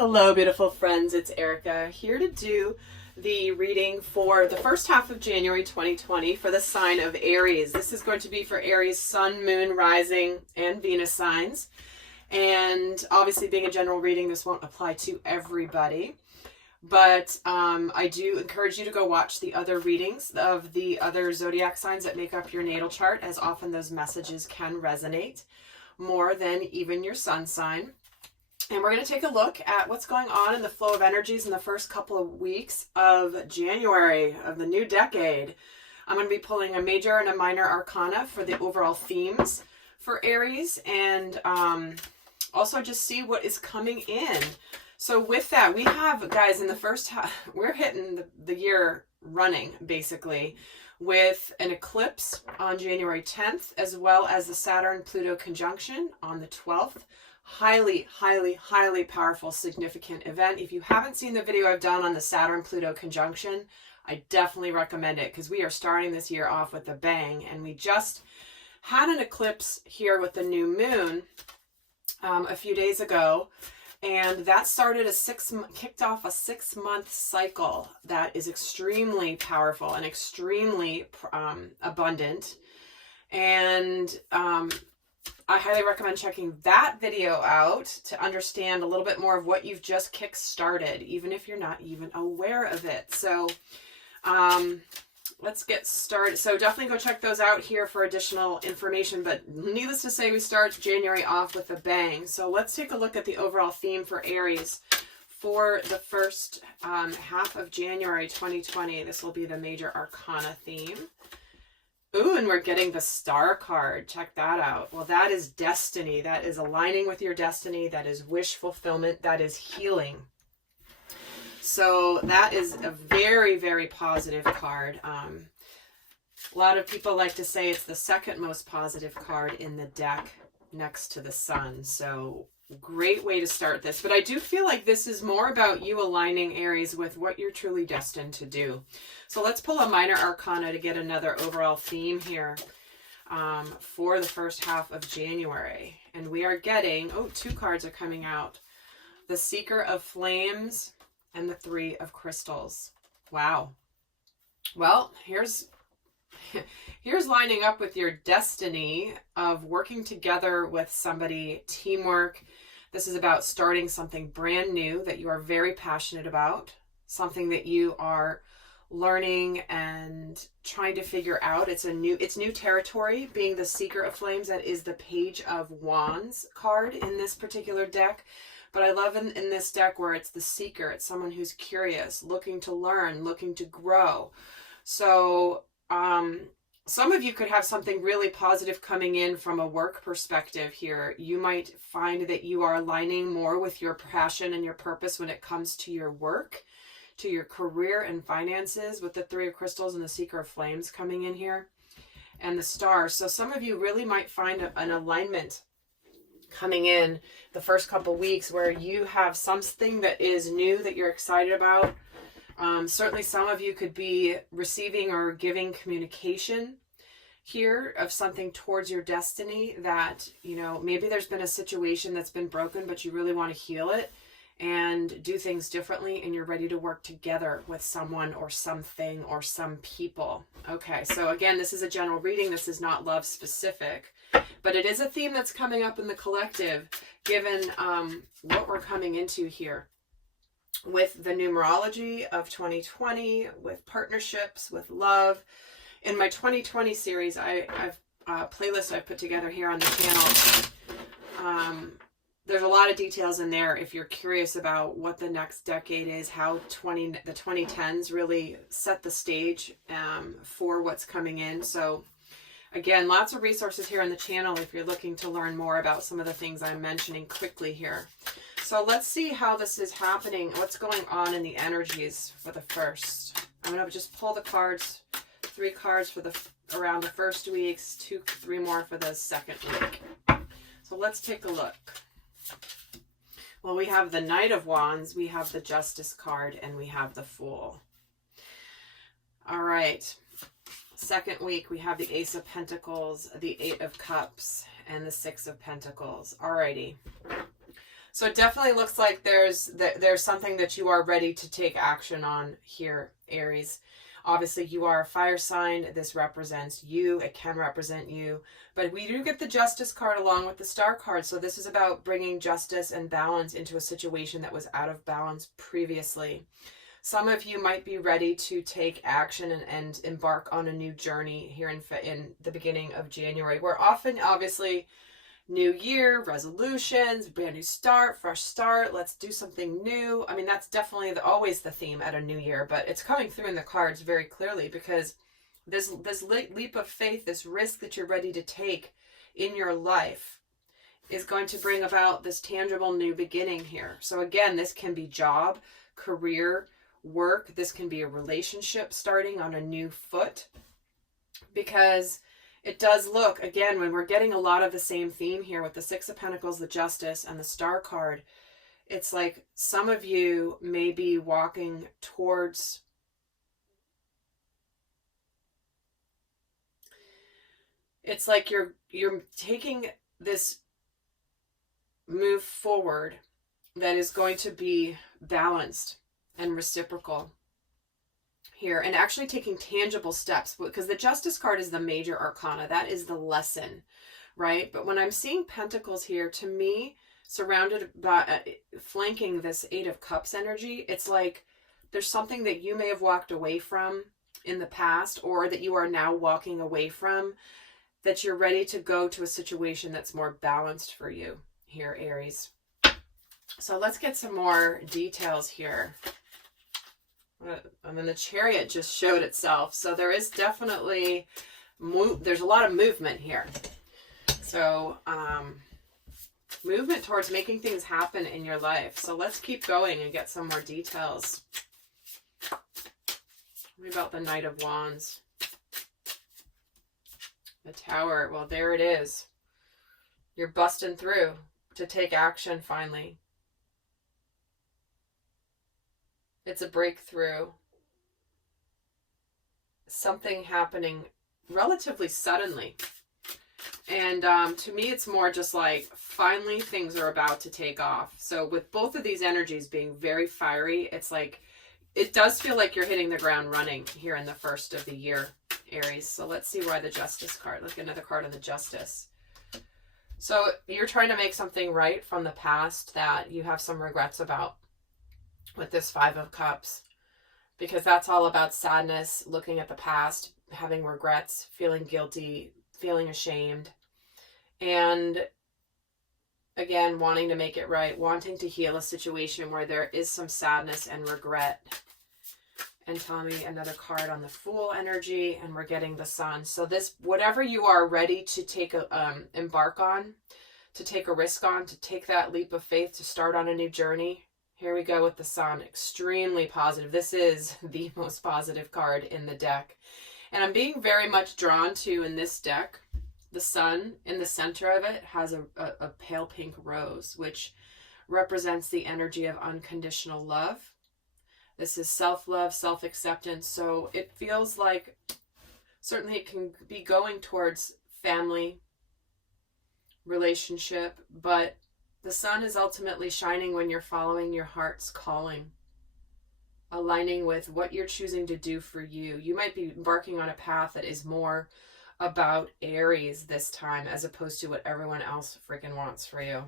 Hello, beautiful friends. It's Erika here to do the reading for the first half of January 2020 for the sign of Aries. This is going to be for Aries Sun, Moon, Rising, and Venus signs. And obviously, being a general reading, this won't apply to everybody. But I do encourage you to go watch the other readings of the other zodiac signs that make up your natal chart, as often those messages can resonate more than even your sun sign. And we're going to take a look at what's going on in the flow of energies in the first couple of weeks of January of the new decade. I'm going to be pulling a major and a minor arcana for the overall themes for Aries, and also just see what is coming in. So with that, we have, guys, in the first half, we're hitting the year running, basically, with an eclipse on January 10th, as well as the Saturn-Pluto conjunction on the 12th. Highly, highly, highly powerful, significant event. If you haven't seen the video I've done on the Saturn-Pluto conjunction, I definitely recommend it, because we are starting this year off with a bang. And we just had an eclipse here with the new moon a few days ago. And that kicked off a 6-month cycle that is extremely powerful and extremely abundant. And I highly recommend checking that video out to understand a little bit more of what you've just kick-started, even if you're not even aware of it. So let's get started. So definitely go check those out here for additional information. But needless to say, we start January off with a bang. So let's take a look at the overall theme for Aries for the first half of January 2020. This will be the major arcana theme. Ooh, and we're getting the Star card. Check that out. Well, that is destiny. That is aligning with your destiny. That is wish fulfillment. That is healing. So that is a very, very positive card. A lot of people like to say it's the second most positive card in the deck next to the sun. So great way to start this. But I do feel like this is more about you aligning, Aries, with what you're truly destined to do. So let's pull a minor arcana to get another overall theme here for the first half of January. And we are getting, oh, 2 cards are coming out. The Seeker of Flames and the 3 of Crystals. Wow. Well, here's lining up with your destiny of working together with somebody, teamwork. This is about starting something brand new that you are very passionate about, something that you are learning and trying to figure out. It's new territory, being the Seeker of Flames. That is the Page of Wands card in this particular deck. But I love in this deck where it's the seeker. It's someone who's curious, looking to learn, looking to grow. So some of you could have something really positive coming in from a work perspective here. You might find that you are aligning more with your passion and your purpose when it comes to your work, to your career and finances, with the 3 of Crystals and the Seeker of Flames coming in here, and the Star. So some of you really might find an alignment coming in the first couple weeks where you have something that is new that you're excited about. Certainly some of you could be receiving or giving communication here of something towards your destiny that, you know, maybe there's been a situation that's been broken, but you really want to heal it and do things differently, and you're ready to work together with someone or something or some people. Okay, so again, this is a general reading. This is not love specific, but it is a theme that's coming up in the collective, given what we're coming into here with the numerology of 2020, with partnerships, with love. In my 2020 series, I've playlist I've put together here on the channel. There's a lot of details in there if you're curious about what the next decade is, how the 2010s really set the stage for what's coming in. So again, lots of resources here on the channel if you're looking to learn more about some of the things I'm mentioning quickly here. So let's see how this is happening, what's going on in the energies for the first. I'm going to just pull the cards, 3 cards for around the first weeks, 3 more for the second week. So let's take a look. Well, we have the Knight of Wands, we have the Justice card, and we have the Fool. All right. Second week, we have the Ace of Pentacles, the 8 of Cups, and the 6 of Pentacles. Alrighty. So it definitely looks like there's something that you are ready to take action on here, Aries. Obviously, you are a fire sign. This represents you. It can represent you. But we do get the Justice card along with the Star card. So this is about bringing justice and balance into a situation that was out of balance previously. Some of you might be ready to take action and embark on a new journey here in the beginning of January. We're often, obviously, new year, resolutions, brand new start, fresh start, let's do something new. I mean, that's definitely always the theme at a new year, but it's coming through in the cards very clearly because this leap of faith, this risk that you're ready to take in your life is going to bring about this tangible new beginning here. So again, this can be job, career, work. This can be a relationship starting on a new foot, because it does look, again, when we're getting a lot of the same theme here with the Six of Pentacles, the Justice, and the Star card, it's like some of you may be walking towards it's like you're taking this move forward that is going to be balanced and reciprocal here, and actually taking tangible steps, because the Justice card is the major arcana. That is the lesson, right? But when I'm seeing Pentacles here, to me, surrounded by flanking this Eight of Cups energy, it's like there's something that you may have walked away from in the past, or that you are now walking away from, that you're ready to go to a situation that's more balanced for you here, Aries. So let's get some more details here. I mean, the Chariot just showed itself. So there is definitely, there's a lot of movement here. So, movement towards making things happen in your life. So let's keep going and get some more details. What about the Knight of Wands? The Tower. Well, there it is. You're busting through to take action finally. It's a breakthrough. Something happening relatively suddenly. And to me, it's more just like finally things are about to take off. So with both of these energies being very fiery, it's like it does feel like you're hitting the ground running here in the first of the year, Aries. So let's see why the Justice card. Let's get another card on the Justice. So you're trying to make something right from the past that you have some regrets about with this Five of Cups, because that's all about sadness, looking at the past, having regrets, feeling guilty, feeling ashamed, and again, wanting to make it right, wanting to heal a situation where there is some sadness and regret. And tell me another card on the Fool energy, and we're getting the Sun. So this, whatever you are ready to take embark on, to take a risk on, to take that leap of faith, to start on a new journey. Here we go with the Sun. Extremely positive. This is the most positive card in the deck. And I'm being very much drawn to, in this deck, the Sun in the center of it has a pale pink rose, which represents the energy of unconditional love. This is self-love, self-acceptance. So it feels like certainly it can be going towards family, relationship, but the sun is ultimately shining when you're following your heart's calling, aligning with what you're choosing to do for you. You might be embarking on a path that is more about Aries this time, as opposed to what everyone else freaking wants for you.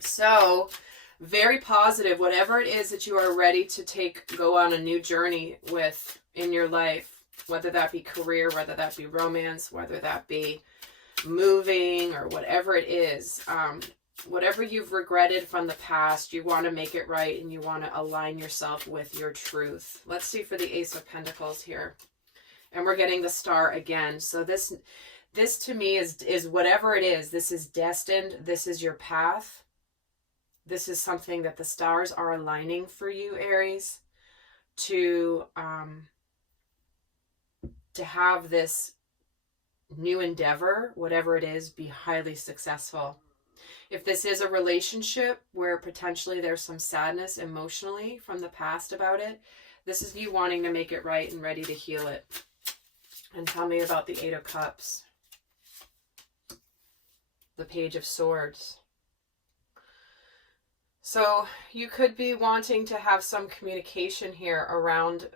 So, very positive, whatever it is that you are ready to go on a new journey with in your life, whether that be career, whether that be romance, whether that be moving, or whatever it is. Whatever you've regretted from the past, you want to make it right, and you want to align yourself with your truth. Let's see for the Ace of Pentacles here. And we're getting the Star again. So this to me is whatever it is. This is destined. This is your path. This is something that the stars are aligning for you, Aries, to have this new endeavor, whatever it is, be highly successful. If this is a relationship where potentially there's some sadness emotionally from the past about it, this is you wanting to make it right and ready to heal it. And tell me about the Eight of Cups. The Page of Swords. So you could be wanting to have some communication here around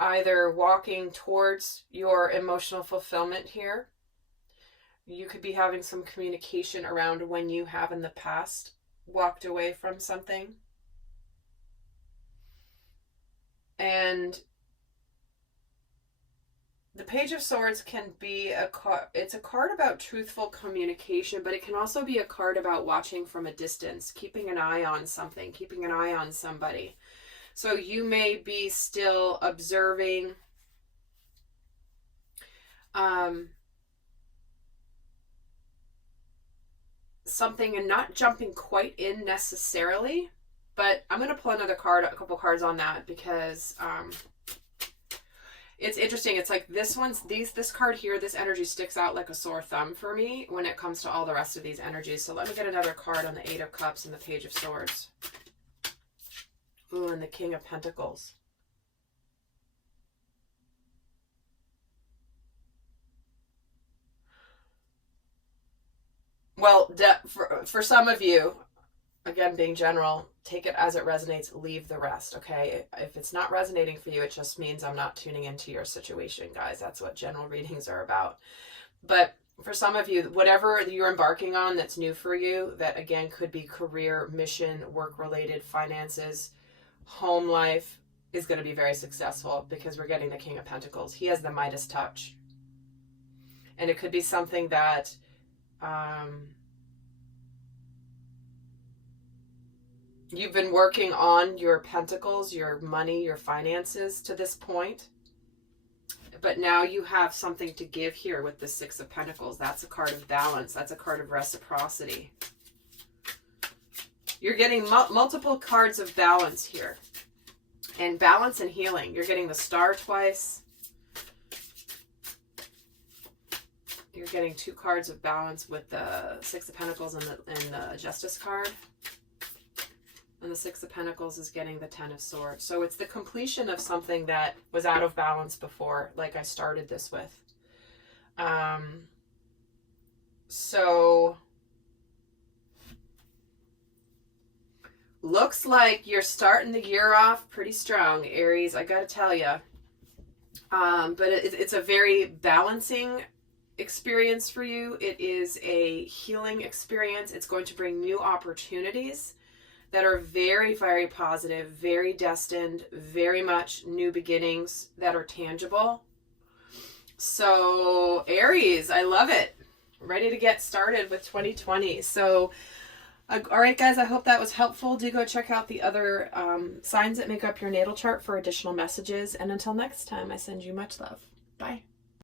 either walking towards your emotional fulfillment here. You could be having some communication around when you have in the past walked away from something. And the Page of Swords can be it's a card about truthful communication, but it can also be a card about watching from a distance, keeping an eye on something, keeping an eye on somebody. So you may be still observing something and not jumping quite in necessarily, but I'm going to pull another card, a couple cards on that, because it's interesting. It's like this card here, this energy sticks out like a sore thumb for me when it comes to all the rest of these energies. So let me get another card on the Eight of Cups and the Page of Swords. Ooh, and the King of Pentacles. Well, for some of you, again, being general, take it as it resonates, leave the rest, okay? If it's not resonating for you, it just means I'm not tuning into your situation, guys. That's what general readings are about. But for some of you, whatever you're embarking on that's new for you, that again could be career, mission, work-related, finances, home life, is going to be very successful because we're getting the King of Pentacles. He has the Midas touch. And it could be something that you've been working on your pentacles, your money, your finances to this point. But now you have something to give here with the Six of Pentacles. That's a card of balance. That's a card of reciprocity. You're getting multiple cards of balance here. And balance and healing. You're getting the Star twice. You're getting two cards of balance with the Six of Pentacles and the Justice card. And the Six of Pentacles is getting the Ten of Swords. So it's the completion of something that was out of balance before, like I started this with. So looks like you're starting the year off pretty strong, Aries, I gotta tell you. But it's a very balancing experience for you. It is a healing experience. It's going to bring new opportunities that are very, very positive, very destined, very much new beginnings that are tangible. So Aries, I love it. Ready to get started with 2020. So all right, guys, I hope that was helpful. Do go check out the other signs that make up your natal chart for additional messages. And until next time, I send you much love. Bye.